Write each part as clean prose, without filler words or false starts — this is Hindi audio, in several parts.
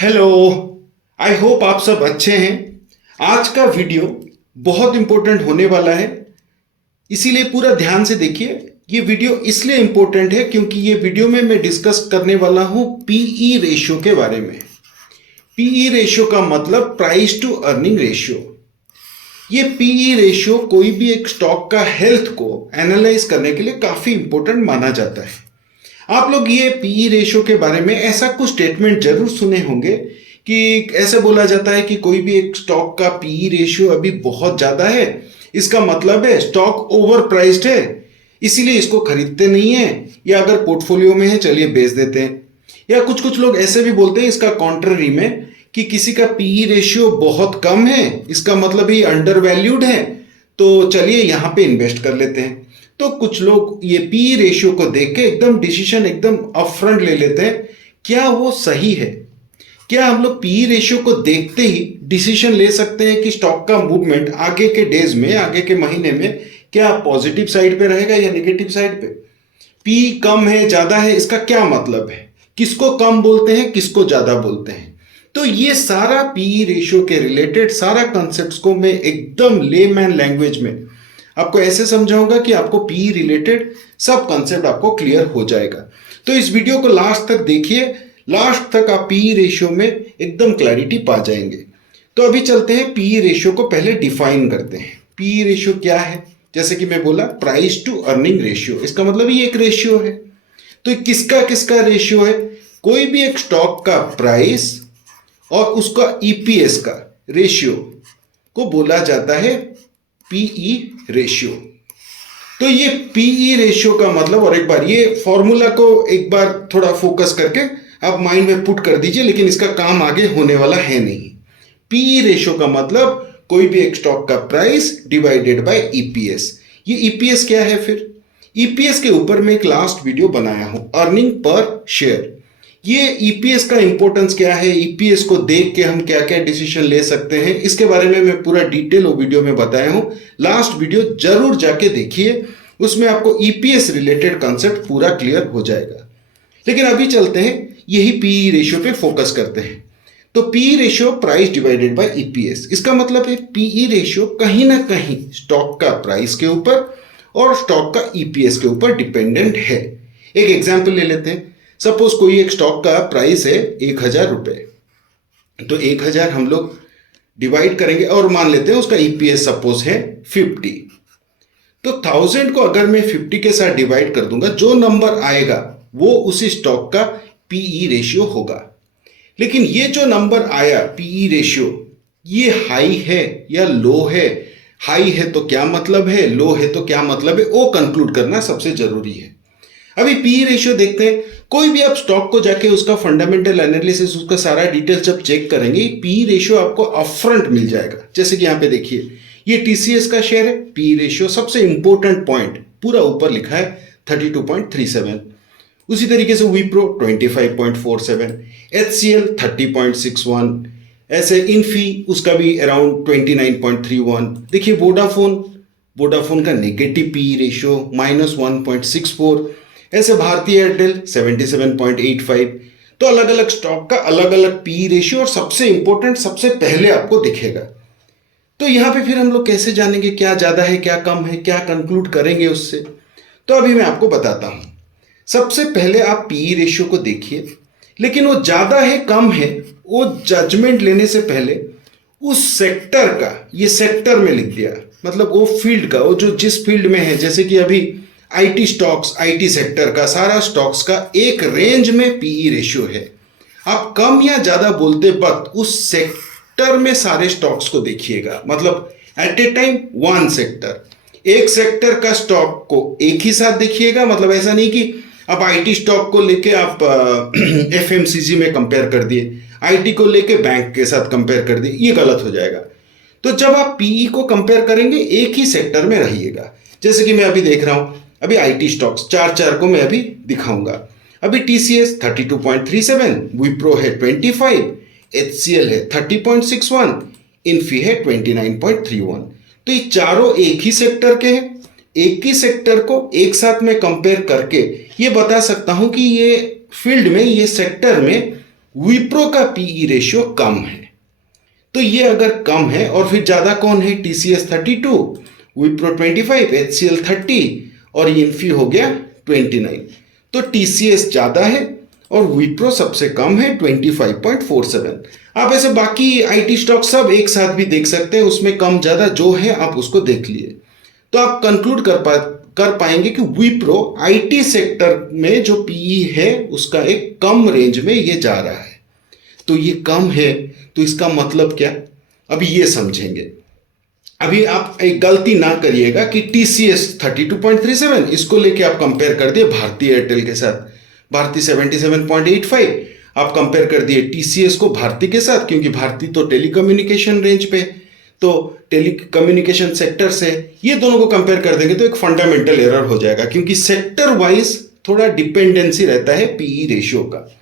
हेलो। आई होप आप सब अच्छे हैं। आज का वीडियो बहुत इंपॉर्टेंट होने वाला है, इसीलिए पूरा ध्यान से देखिए। ये वीडियो इसलिए इंपॉर्टेंट है क्योंकि ये वीडियो में मैं डिस्कस करने वाला हूं पीई रेशियो के बारे में। पीई रेशियो का मतलब प्राइस टू अर्निंग रेशियो। ये पीई रेशियो कोई भी एक स्टॉक का हेल्थ को एनालाइज करने के लिए काफी इंपॉर्टेंट माना जाता है। आप लोग ये पीई रेशियो के बारे में ऐसा कुछ स्टेटमेंट जरूर सुने होंगे कि ऐसे बोला जाता है कि कोई भी एक स्टॉक का पीई रेशियो अभी बहुत ज्यादा है, इसका मतलब है स्टॉक ओवर प्राइस्ड है, इसीलिए इसको खरीदते नहीं है, या अगर पोर्टफोलियो में है चलिए बेच देते हैं। या कुछ कुछ लोग ऐसे भी बोलते हैं इसका कॉन्ट्ररी में कि किसी का पीई रेशियो बहुत कम है, इसका मतलब ही अंडर वैल्यूड है, तो चलिए यहां पे इन्वेस्ट कर लेते हैं। तो कुछ लोग ये पी रेशियो को देख के एकदम डिसीजन एकदम अपफ्रंट ले लेते हैं। क्या वो सही है? क्या हम लोग पी रेशियो को देखते ही डिसीजन ले सकते हैं कि स्टॉक का मूवमेंट आगे के डेज में, आगे के महीने में क्या पॉजिटिव साइड पे रहेगा या नेगेटिव साइड पे? पी कम है ज्यादा है, इसका क्या मतलब है? किसको कम बोलते हैं, किसको ज्यादा बोलते हैं? तो ये सारा पी रेशियो के रिलेटेड सारा कॉन्सेप्ट्स को मैं एकदम लेमैन लैंग्वेज में आपको ऐसे समझाऊंगा कि आपको पी रिलेटेड सब कॉन्सेप्ट आपको क्लियर हो जाएगा। तो इस वीडियो को लास्ट तक देखिए, लास्ट तक आप पी रेशियो में एकदम क्लैरिटी पा जाएंगे। तो अभी चलते हैं पी रेशियो को पहले डिफाइन करते हैं। पी रेशियो क्या है? जैसे कि मैं बोला प्राइस टू अर्निंग रेशियो, इसका मतलब ये एक रेशियो है। तो किसका किसका रेशियो है? कोई भी एक स्टॉक का प्राइस और उसका ईपीएस का रेशियो को बोला जाता है पीई रेशियो। तो ये पीई रेशियो का मतलब, और एक बार ये फॉर्मूला को एक बार थोड़ा फोकस करके आप माइंड में पुट कर दीजिए, लेकिन इसका काम आगे होने वाला है नहीं। पीई रेशियो का मतलब कोई भी एक स्टॉक का प्राइस डिवाइडेड बाय ईपीएस। ये ईपीएस क्या है फिर? ईपीएस के ऊपर मैं एक लास्ट वीडियो बनाया हूं, अर्निंग पर शेयर। ये ईपीएस का इंपॉर्टेंस क्या है, ईपीएस को देख के हम क्या क्या डिसीजन ले सकते हैं, इसके बारे में मैं पूरा डिटेल वो वीडियो में बताया हूं। लास्ट वीडियो जरूर जाके देखिए, उसमें आपको ईपीएस रिलेटेड कॉन्सेप्ट पूरा क्लियर हो जाएगा। लेकिन अभी चलते हैं यही पीई रेशियो पे फोकस करते हैं। तो PE ratio price divided by EPS, इसका मतलब है पीई रेशियो कहीं ना कहीं स्टॉक का प्राइस के ऊपर और स्टॉक का ईपीएस के ऊपर डिपेंडेंट है। एक एग्जाम्पल ले लेते हैं। सपोज कोई एक स्टॉक का प्राइस है 1,000 रुपए, तो 1,000 हम लोग डिवाइड करेंगे और मान लेते हैं उसका ईपीएस सपोज है 50। तो 1000 को अगर मैं 50 के साथ डिवाइड कर दूंगा, जो नंबर आएगा वो उसी स्टॉक का पीई रेशियो होगा। लेकिन ये जो नंबर आया पीई रेशियो, ये हाई है या लो है? हाई है तो क्या मतलब है, लो है तो क्या मतलब है, वो कंक्लूड करना सबसे जरूरी है। अभी पी रेशियो देखते हैं। कोई भी आप स्टॉक को जाके उसका फंडामेंटल एनालिसिस, उसका सारा डिटेल्स जब चेक करेंगे, पी रेशियो आपको अपफ्रंट मिल जाएगा। जैसे कि यहाँ पे देखिए, ये टीसीएस का शेयर है, पी रेशियो सबसे इंपॉर्टेंट पॉइंट पूरा ऊपर लिखा है 32.37। उसी तरीके से विप्रो 25.47, एचसीएल 30.61, ऐसे इन्फी उसका भी अराउंड 29.31। देखिए वोडाफोन का नेगेटिव पी रेशियो -1.64, ऐसे भारतीय एयरटेल 77.85। तो अलग अलग स्टॉक का अलग अलग पी रेशियो और सबसे इंपॉर्टेंट सबसे पहले आपको दिखेगा। तो यहां पे फिर हम लोग कैसे जानेंगे क्या ज्यादा है क्या कम है, क्या कंक्लूड करेंगे उससे? तो अभी मैं आपको बताता हूं। सबसे पहले आप पी रेशियो को देखिए, लेकिन वो ज्यादा है कम है वो जजमेंट लेने से पहले उस सेक्टर का, ये सेक्टर में लिख दिया, मतलब वो फील्ड का, वो जो जिस फील्ड में है, जैसे कि अभी आईटी स्टॉक्स, आईटी सेक्टर का सारा स्टॉक्स का एक रेंज में पीई रेशियो है। आप कम या ज्यादा बोलते वक्त उस सेक्टर में सारे स्टॉक्स को देखिएगा, मतलब at a time one sector, एक सेक्टर का स्टॉक को एक ही साथ देखिएगा। मतलब ऐसा नहीं कि आप आईटी स्टॉक को लेके आप एफएमसीजी में कंपेयर कर दिए, आईटी को लेके बैंक के साथ कंपेयर कर दिए, ये गलत हो जाएगा। तो जब आप पीई को कंपेयर करेंगे एक ही सेक्टर में रहिएगा। जैसे कि मैं अभी देख रहा हूं, अभी आईटी स्टॉक्स चार को मैं अभी दिखाऊंगा। अभी टीसीएस 32.37, विप्रो है 25, एचसीएल है 30.61, इन्फी है 29.31। तो ये चारों एक ही सेक्टर के हैं। एक ही सेक्टर को एक साथ में कंपेयर करके ये बता सकता हूं कि ये फील्ड में, ये सेक्टर में विप्रो का पीई रेशियो कम है। तो ये अगर कम है और फिर ज्यादा कौन है, टीसीएस 32, विप्रो 25, एचसीएल 30 और इन्फी हो गया 29। तो टीसीएस ज्यादा है और विप्रो सबसे कम है 25.47। आप ऐसे बाकी आईटी स्टॉक सब एक साथ भी देख सकते हैं, उसमें कम ज्यादा जो है आप उसको देख लिए तो आप कंक्लूड कर पाएंगे कि विप्रो आईटी सेक्टर में जो पीई है उसका एक कम रेंज में ये जा रहा है। तो ये कम है तो इसका मतलब क्या, अभी ये समझेंगे। अभी आप एक गलती ना करिएगा कि टीसीएस 32.37 इसको लेके आप कंपेयर कर दिए भारतीय एयरटेल के साथ, भारती 77.85 आप कंपेयर कर दिए टीसीएस को भारती के साथ, क्योंकि भारती तो टेलीकम्युनिकेशन रेंज पे, तो टेलीकम्युनिकेशन सेक्टर से ये दोनों को कंपेयर कर देंगे तो एक फंडामेंटल एरर हो जाएगा, क्योंकि सेक्टर वाइज थोड़ा डिपेंडेंसी रहता है पीई रेशियो का।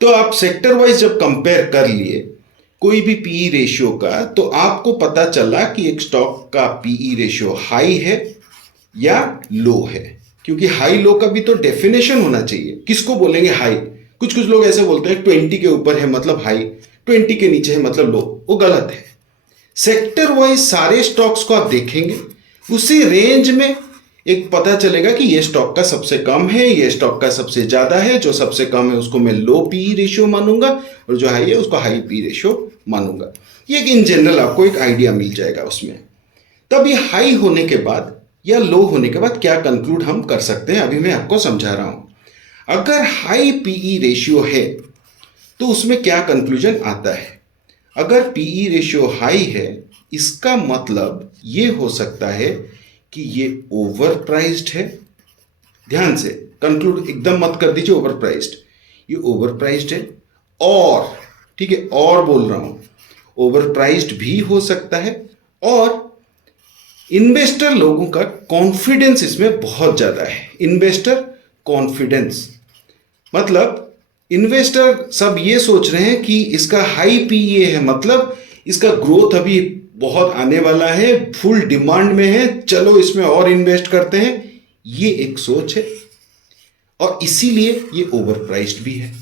तो आप सेक्टर वाइज जब कंपेयर कर लिए कोई भी पीई रेशियो का, तो आपको पता चला कि एक स्टॉक का पीई रेशियो हाई है या लो है, क्योंकि हाई लो का भी तो डेफिनेशन होना चाहिए। किसको बोलेंगे हाई, कुछ लोग ऐसे बोलते हैं 20 के ऊपर है मतलब हाई, 20 के नीचे है मतलब लो, वो गलत है। सेक्टर वाइज सारे स्टॉक्स को आप देखेंगे, उसी रेंज में एक पता चलेगा कि ये स्टॉक का सबसे कम है, ये स्टॉक का सबसे ज्यादा है। जो सबसे कम है उसको मैं लो पीई रेशियो मानूंगा और जो हाई है उसको हाई पीई रेशियो मानूंगा। ये इन जनरल आपको एक आइडिया मिल जाएगा उसमें। तब ये हाई होने के बाद या लो होने के बाद क्या कंक्लूड हम कर सकते हैं, अभी मैं आपको समझा रहा हूं। अगर हाई पीई रेशियो है तो उसमें क्या कंक्लूजन आता है, अगर पीई रेशियो हाई है इसका मतलब ये हो सकता है कि ये ओवर प्राइस्ड है। ध्यान से कंक्लूड एकदम मत कर दीजिए ओवर प्राइस्ड, ये ओवर प्राइस्ड है। और ठीक है, और बोल रहा हूं, ओवर प्राइस्ड भी हो सकता है और इन्वेस्टर लोगों का कॉन्फिडेंस इसमें बहुत ज्यादा है। इन्वेस्टर कॉन्फिडेंस मतलब इन्वेस्टर सब ये सोच रहे हैं कि इसका हाई पीई है मतलब इसका ग्रोथ अभी बहुत आने वाला है, फुल डिमांड में है, चलो इसमें और इन्वेस्ट करते हैं, ये एक सोच है और इसीलिए ये ओवर प्राइस्ड भी है।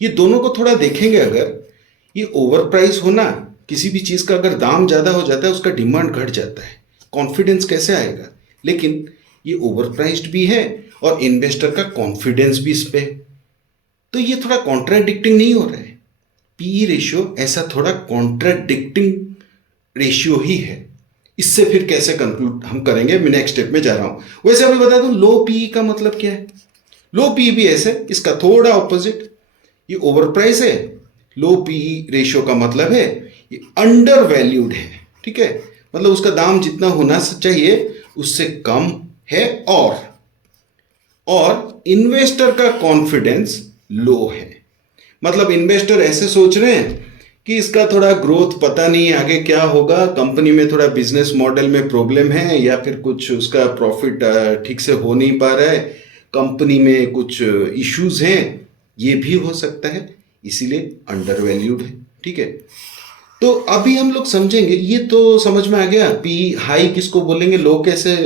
ये दोनों को थोड़ा देखेंगे, अगर ये ओवर प्राइस होना, किसी भी चीज का अगर दाम ज्यादा हो जाता है उसका डिमांड घट जाता है, कॉन्फिडेंस कैसे आएगा। लेकिन ये ओवर प्राइस्ड भी है और इन्वेस्टर का कॉन्फिडेंस भी इस पे, तो ये थोड़ा कॉन्ट्राडिक्टिंग नहीं हो रहा है। पीई रेशियो ऐसा थोड़ा कॉन्ट्राडिक्टिंग रेशियो ही है। इससे फिर कैसे कंक्लूड हम करेंगे, मैं नेक्स्ट स्टेप में जा रहा हूं। वैसे अभी बता दूं लो पीई का मतलब क्या है। लो पीई भी ऐसे, इसका थोड़ा ऑपोजिट, ये ओवर प्राइस है। लो पीई रेशियो का मतलब है ये अंडर वैल्यूड है, ठीक है, मतलब उसका दाम जितना होना चाहिए उससे कम है और इन्वेस्टर का कॉन्फिडेंस लो है। मतलब इन्वेस्टर ऐसे सोच रहे हैं कि इसका थोड़ा ग्रोथ पता नहीं आगे क्या होगा, कंपनी में थोड़ा बिजनेस मॉडल में प्रॉब्लम है या फिर कुछ उसका प्रॉफिट ठीक से हो नहीं पा रहा है, कंपनी में कुछ इश्यूज हैं, ये भी हो सकता है, इसीलिए अंडर वैल्यूड है। ठीक है, तो अभी हम लोग समझेंगे, ये तो समझ में आ गया पी हाई किसको बोलेंगे, लो कैसे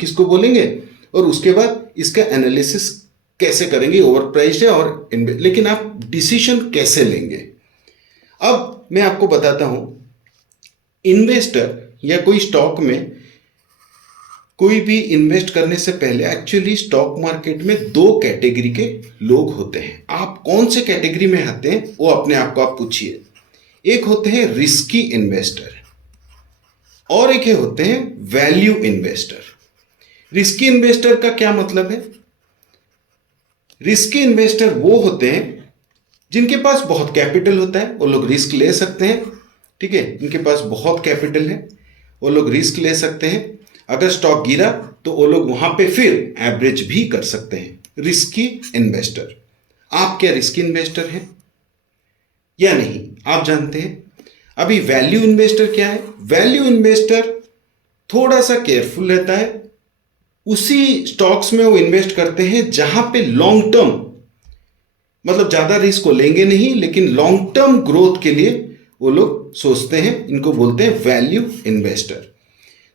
किसको बोलेंगे, और उसके बाद इसका एनालिसिस कैसे करेंगे, ओवर प्राइस्ड है और लेकिन आप डिसीजन कैसे लेंगे। अब मैं आपको बताता हूं, इन्वेस्टर या कोई स्टॉक में कोई भी इन्वेस्ट करने से पहले एक्चुअली स्टॉक मार्केट में दो कैटेगरी के लोग होते हैं। आप कौन से कैटेगरी में आते हैं वो अपने आप को आप पूछिए। एक होते हैं रिस्की इन्वेस्टर और एक होते हैं वैल्यू इन्वेस्टर। रिस्की इन्वेस्टर का क्या मतलब है, रिस्की इन्वेस्टर वो होते हैं जिनके पास बहुत कैपिटल होता है, वो लोग रिस्क ले सकते हैं। ठीक है, इनके पास बहुत कैपिटल है, वो लोग रिस्क ले सकते हैं। अगर स्टॉक गिरा तो वो लोग वहां पे फिर एवरेज भी कर सकते हैं। Risky investor. आप क्या रिस्की इन्वेस्टर हैं या नहीं, आप जानते हैं। अभी वैल्यू इन्वेस्टर क्या है, वैल्यू इन्वेस्टर थोड़ा सा केयरफुल रहता है, उसी स्टॉक्स में वो इन्वेस्ट करते हैं जहां पे लॉन्ग टर्म, मतलब ज्यादा रिस्क को लेंगे नहीं लेकिन लॉन्ग टर्म ग्रोथ के लिए वो लोग सोचते हैं, इनको बोलते हैं वैल्यू इन्वेस्टर।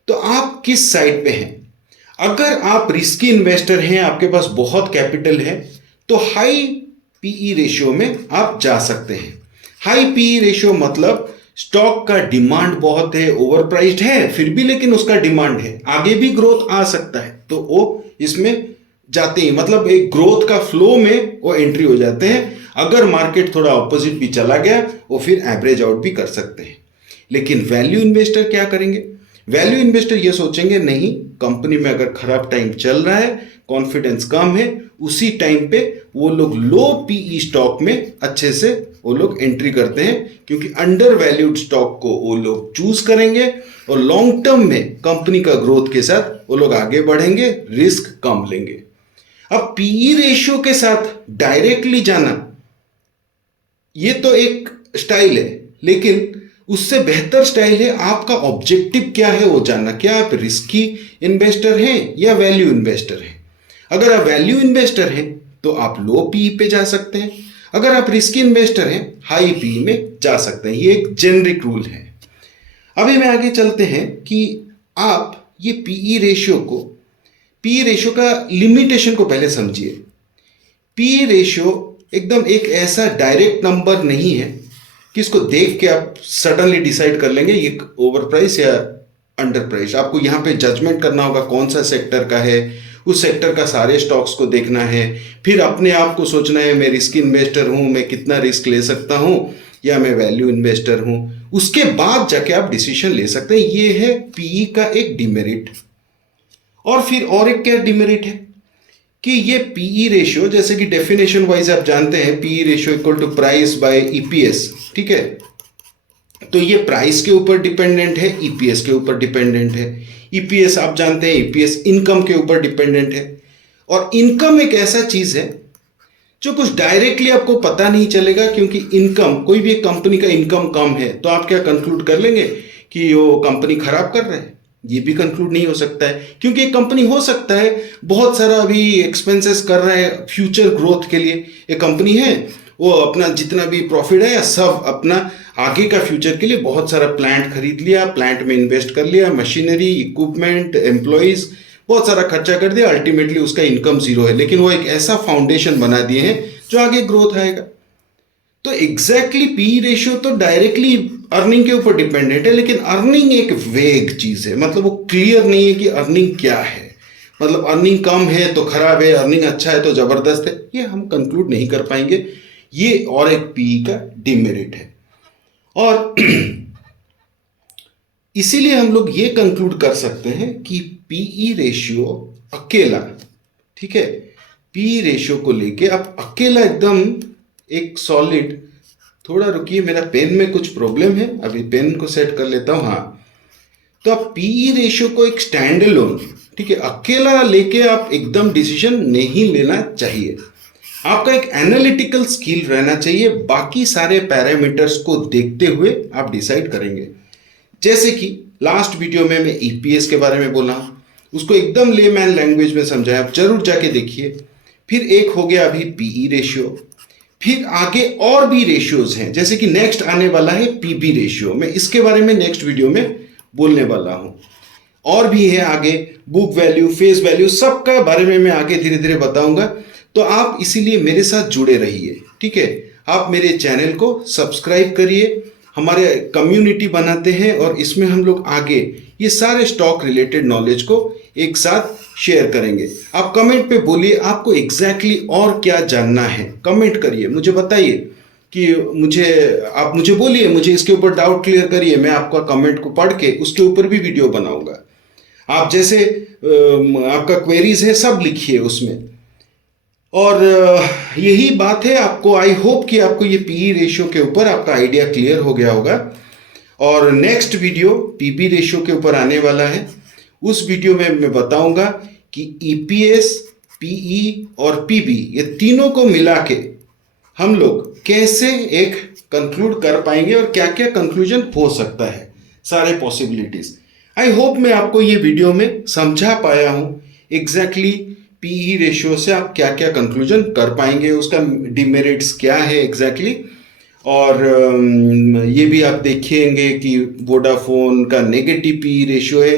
तो आप किस साइड पे हैं, अगर आप रिस्की इन्वेस्टर हैं, आपके पास बहुत कैपिटल है, तो हाई पीई रेशियो में आप जा सकते हैं। हाई पीई रेशियो मतलब स्टॉक का डिमांड बहुत है, ओवर प्राइस्ड है फिर भी, लेकिन उसका डिमांड है, आगे भी ग्रोथ आ सकता है, तो वो इसमें जाते ही मतलब एक ग्रोथ का फ्लो में वो एंट्री हो जाते हैं। अगर मार्केट थोड़ा ऑपोजिट भी चला गया वो फिर एवरेज आउट भी कर सकते हैं। लेकिन वैल्यू इन्वेस्टर क्या करेंगे? वैल्यू इन्वेस्टर ये सोचेंगे नहीं, कंपनी में अगर खराब टाइम चल रहा है, कॉन्फिडेंस कम है, उसी टाइम पे वो लोग लो पीई स्टॉक में अच्छे से वो लोग एंट्री करते हैं, क्योंकि अंडर वैल्यूड स्टॉक को वो लोग चूज करेंगे और लॉन्ग टर्म में कंपनी का ग्रोथ के साथ वो लोग आगे बढ़ेंगे, रिस्क कम लेंगे। अब पीई रेशियो के साथ डायरेक्टली जाना ये तो एक स्टाइल है, लेकिन उससे बेहतर स्टाइल है आपका ऑब्जेक्टिव क्या है वो जानना। क्या आप रिस्की इन्वेस्टर हैं या वैल्यू इन्वेस्टर हैं? अगर आप वैल्यू इन्वेस्टर हैं तो आप लो पीई पे जा सकते हैं, अगर आप रिस्की इन्वेस्टर हैं हाई पीई में जा सकते हैं। ये एक जेनरिक रूल है। अभी मैं आगे चलते हैं कि आप ये पीई रेशियो का लिमिटेशन को पहले समझिए। पीई रेशियो एकदम एक ऐसा डायरेक्ट नंबर नहीं है कि इसको देख के आप सडनली डिसाइड कर लेंगे ये ओवर प्राइस या अंडर प्राइस। आपको यहाँ पे जजमेंट करना होगा कौन सा सेक्टर का है, उस सेक्टर का सारे स्टॉक्स को देखना है, फिर अपने आप को सोचना है मैं रिस्क इन्वेस्टर हूँ, मैं कितना रिस्क ले सकता हूँ, या मैं वैल्यू इन्वेस्टर हूँ। उसके बाद जाके आप डिसीजन ले सकते हैं। ये है पीई का एक डिमेरिट। और फिर और एक क्या डिमेरिट है कि ये पीई रेशियो, जैसे कि डेफिनेशन वाइज आप जानते हैं PE ratio equal to price by EPS, ठीक है? तो ये प्राइस के ऊपर डिपेंडेंट है, ईपीएस के ऊपर डिपेंडेंट है। ईपीएस आप जानते हैं, ईपीएस इनकम के ऊपर डिपेंडेंट है। और इनकम एक ऐसा चीज है जो कुछ डायरेक्टली आपको पता नहीं चलेगा, क्योंकि इनकम, कोई भी एक कंपनी का इनकम कम है तो आप क्या कंक्लूड कर लेंगे कि वो कंपनी खराब कर रहा है? ये भी कंक्लूड नहीं हो सकता है, क्योंकि एक कंपनी हो सकता है बहुत सारा अभी एक्सपेंसेस कर रहा है फ्यूचर ग्रोथ के लिए। एक कंपनी है वो अपना जितना भी प्रॉफिट है सब अपना आगे का फ्यूचर के लिए बहुत सारा प्लांट खरीद लिया, प्लांट में इन्वेस्ट कर लिया, मशीनरी, इक्विपमेंट, एम्प्लॉयज, बहुत सारा खर्चा कर दिया, अल्टीमेटली उसका इनकम जीरो है, लेकिन वो एक ऐसा फाउंडेशन बना दिए हैं जो आगे ग्रोथ आएगा। तो एग्जैक्टली पी रेशियो तो डायरेक्टली अर्निंग के ऊपर डिपेंडेंट है, लेकिन अर्निंग एक वेग चीज है, मतलब वो क्लियर नहीं है कि अर्निंग क्या है। मतलब अर्निंग कम है तो खराब है, अर्निंग अच्छा है तो जबरदस्त है, ये हम कंक्लूड नहीं कर पाएंगे। ये और एक पीई का डिमेरिट है। और इसीलिए हम लोग ये कंक्लूड कर सकते हैं कि पीई रेशियो अकेला, ठीक है, पीई रेशियो को लेके आप अकेला एकदम एक सॉलिड, थोड़ा रुकिए मेरा पेन में कुछ प्रॉब्लम है, अभी पेन को सेट कर लेता हूं। हाँ, तो आप पीई रेशियो को एक स्टैंड अलोन, ठीक है, अकेला लेके आप एकदम डिसीजन नहीं लेना चाहिए। आपका एक एनालिटिकल स्किल रहना चाहिए, बाकी सारे पैरामीटर्स को देखते हुए आप डिसाइड करेंगे। जैसे कि लास्ट वीडियो में मैं ईपीएस के बारे में बोला, उसको एकदम लेमैन लैंग्वेज में समझाया, आप जरूर जाके देखिए। फिर एक हो गया अभी पीई रेशियो, फिर आगे और भी रेशियोज हैं, जैसे कि नेक्स्ट आने वाला है पीबी रेशियो, मैं इसके बारे में नेक्स्ट वीडियो में बोलने वाला हूं। और भी है आगे बुक वैल्यू, फेस वैल्यू, सबका बारे में मैं आगे धीरे धीरे बताऊंगा। तो आप इसीलिए मेरे साथ जुड़े रहिए, ठीक है? आप मेरे चैनल को सब्सक्राइब करिए, हमारे कम्युनिटी बनाते हैं और इसमें हम लोग आगे ये सारे स्टॉक रिलेटेड नॉलेज को एक साथ शेयर करेंगे। आप कमेंट पे बोलिए आपको एग्जैक्टली और क्या जानना है, कमेंट करिए, मुझे बताइए कि आप मुझे बोलिए, मुझे इसके ऊपर डाउट क्लियर करिए, मैं आपका कमेंट को पढ़ के उसके ऊपर भी वीडियो बनाऊंगा। आप जैसे आपका क्वेरीज है सब लिखिए उसमें। और यही बात है, आपको आई होप कि आपको ये पीई रेशियो के ऊपर आपका आइडिया क्लियर हो गया होगा। और नेक्स्ट वीडियो पीबी रेशियो के ऊपर आने वाला है। उस वीडियो में मैं बताऊंगा कि ईपीएस, पीई और पीबी ये तीनों को मिला के हम लोग कैसे एक कंक्लूड कर पाएंगे और क्या क्या कंक्लूजन हो सकता है, सारे पॉसिबिलिटीज। आई होप मैं आपको ये वीडियो में समझा पाया हूं एग्जैक्टली पीई रेशियो से आप क्या क्या कंक्लूजन कर पाएंगे, उसका डिमेरिट्स क्या है एग्जैक्टली। और ये भी आप देखेंगे कि वोडाफोन का नेगेटिव पीई रेशियो है।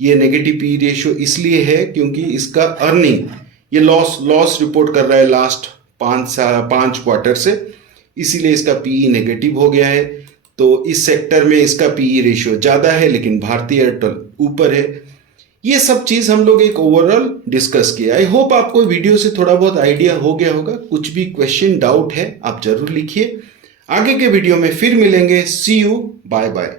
ये नेगेटिव पीई रेशियो इसलिए है क्योंकि इसका अर्निंग, ये लॉस रिपोर्ट कर रहा है लास्ट 5 क्वार्टर से, इसीलिए इसका पीई नेगेटिव हो गया है। तो इस सेक्टर में इसका पीई रेशियो ज़्यादा है, लेकिन भारती एयरटेल ऊपर है। ये सब चीज़ हम लोग एक ओवरऑल डिस्कस किया। आई होप आपको वीडियो से थोड़ा बहुत आइडिया हो गया होगा। कुछ भी क्वेश्चन डाउट है आप जरूर लिखिए। आगे के वीडियो में फिर मिलेंगे। सी यू, बाय बाय।